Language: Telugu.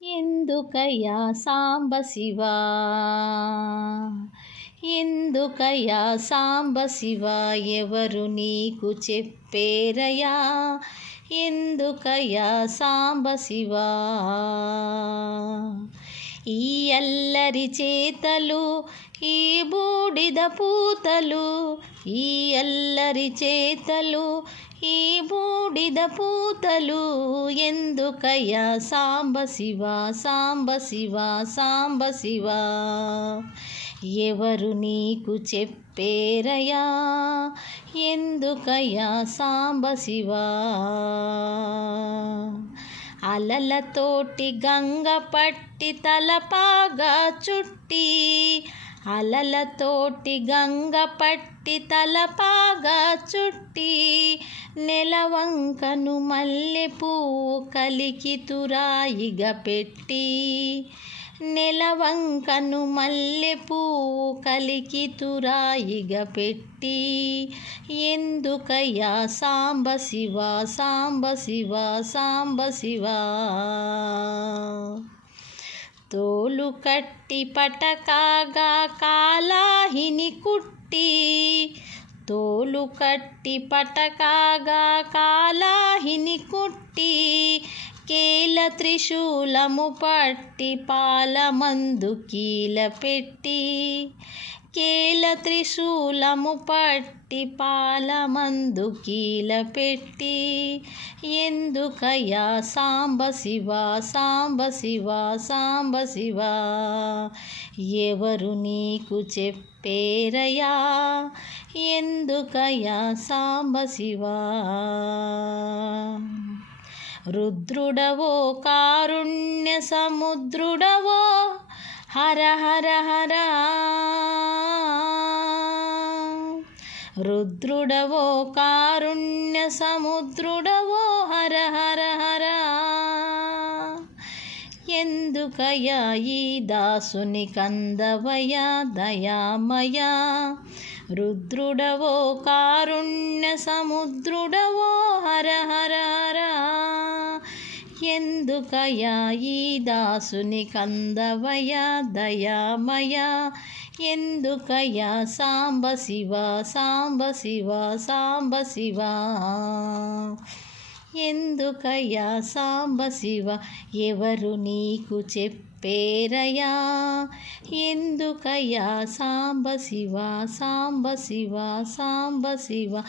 ఎందుకయ్యా సాంబశివా, ఎందుకయ్యా సాంబశివా, ఎవరు నీకు చెప్పేరయ్యా, ఎందుకయ్యా సాంబశివా. ఈ అల్లరి చేతలు, ఈ బూడిద పూతలు, ఈ అల్లరి చేతలు, ఈ బూడిద పూతలు, ఎందుకయ్యా సాంబశివా, సాంబశివా, సాంబశివా. ఎవరు నీకు చెప్పేరయ్యా, ఎందుకయ్యా సాంబశివా. అలలతోటి గంగ పట్టి తలపాగా చుట్టి, అలలతోటి గంగ పట్టి తలపాగా చుట్టి, నెలవంకను మల్లెపువ్వు కలికి తురాయిగా పెట్టి, నెలవంకను మల్లెపువ్వు కలికి తురాయిగా పెట్టి, ఎందుకయ్యా సాంబశివా, సాంబశివా, సాంబశివా. తోలు కట్టి పటకాగా కాలాహిని కుట్టి, తోలు కట్టి పటకాగా కాలాహిని కుట్టి, కేల త్రిశూలము పట్టి పాలమందు కీల పెట్టి, కేల త్రిశూలము పట్టి పాలమందు కీల పెట్టి, ఎందుకయ్యా సాంబశివా, సాంబశివా, సాంబశివా. ఎవరు నీకు చెప్పేరయ్యా, ఎందుకయ్యా సాంబశివా. రుద్రుడవో కారుణ్య సముద్రుడవో, హర హర హర. రుద్రుడవో కారుణ్య సముద్రుడవో, హర హర హర. ఎందుకయ్యా ఈ దాసుని కందవయ్యా దయామయా. రుద్రుడవో కారుణ్య సముద్రుడవో, హర హర హర. ఎందుకయ్యా ఈ దాసుని కందవయ్యా దయామయా. ఎందుకయ్యా సాంబశివా, సాంబశివా, సాంబశివా. ఎందుకయ్యా సాంబశివా, ఎవరు నీకు చెప్పేరయ్యా, ఎందుకయ్యా సాంబశివా, సాంబశివా, సాంబశివా.